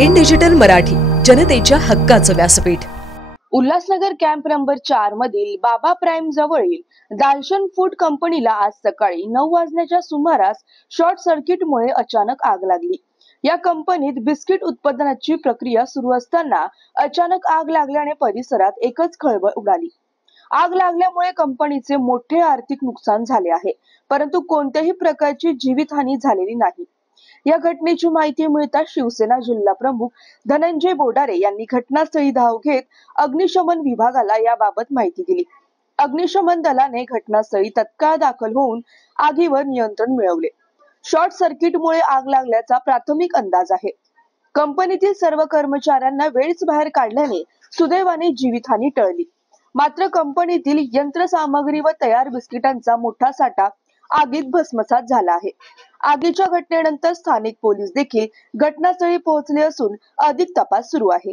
In digital Marathi, जनतेच्या हक्काचं व्यासपीठ। उल्हासनगर कॅम्प नंबर 4 मधील बाबा प्राइम जवळील दालशन फूड कंपनीला आज सकाळी 9 वाजण्याच्या सुमारास शॉर्ट सर्किटमुळे अचानक आग लागली। या कंपनीत बिस्किट उत्पादनाची प्रक्रिया सुरू असताना अचानक आग लागल्याने परिसरात एकच खळबळ उडाली। आग लागल्यामुळे कंपनीचे मोठे आर्थिक नुकसान झाले आहे, परंतु कोणत्याही प्रकारची जीवितहानी झालेली नाही। या घटनेची माहिती मिळताच शिवसेना जिल्हा प्रमुख धनंजय बोडारे यांनी घटनास्थळी धाव घेत अग्निशमन विभागाला याबाबत माहिती दिली। अग्निशमन दलाने घटनास्थळी तत्काळ दाखल होऊन आगीवर नियंत्रण मिळवले। शॉर्ट सर्किटमुळे आग लागल्याचा प्राथमिक अंदाज आहे। कंपनीतील सर्व कर्मचाऱ्यांना वेळीच बाहेर काढल्याने सुदैवाने जीवितहानी टळली। मात्र कंपनीतील यंत्रसामग्री व तयार बिस्किटांचा मोठा साठा आगीत भस्मसात झाला आहे। आगीच्या घटनेनंतर स्थानिक पोलीस देखील घटनास्थळी पोहोचले असून अधिक तपास सुरू आहे।